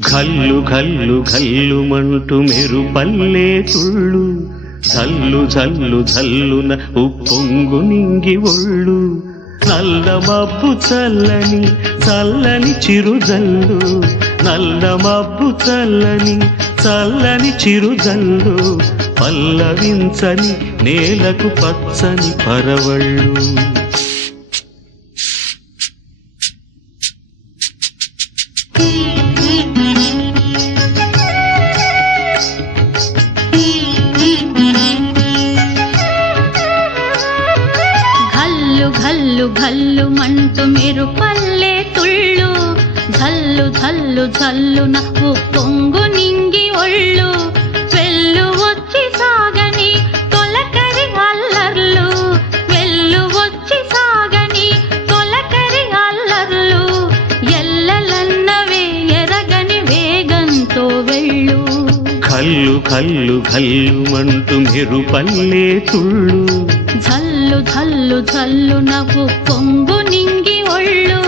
ఘల్లు ఘల్లు ఘల్లుమంటూ మెరుపల్లే తుళ్ళు, జల్లు జల్లు జల్లున ఉప్పొంగు నింగి ఒళ్ళు. నల్ల మబ్బు చల్లని చల్లని చిరుజల్లు, నల్ల మబ్బు చల్లని చల్లని చిరుజల్లు. పల్లవించని నేలకు పచ్చని పరవళ్ళు. ఘల్లు ఘల్లు మంటూ మెరుపల్లే తుళ్ళు, జల్లు జల్లు జల్లున ఉప్పొంగు నింగి ఒళ్ళు. వెళ్ళు వచ్చి సాగని తొలకరి అల్లర్లు, వెళ్ళు వచ్చి సాగని తొలకరి అల్లర్లు. ఎల్లలన్నవే ఎరగని వేగంతో వెళ్ళు. కల్లు కల్లు కల్లుమంటూ మెరుపల్లే తుళ్ళు, జల్లు జల్లు జల్లున ఉప్పొంగు నింగి ఒళ్ళు.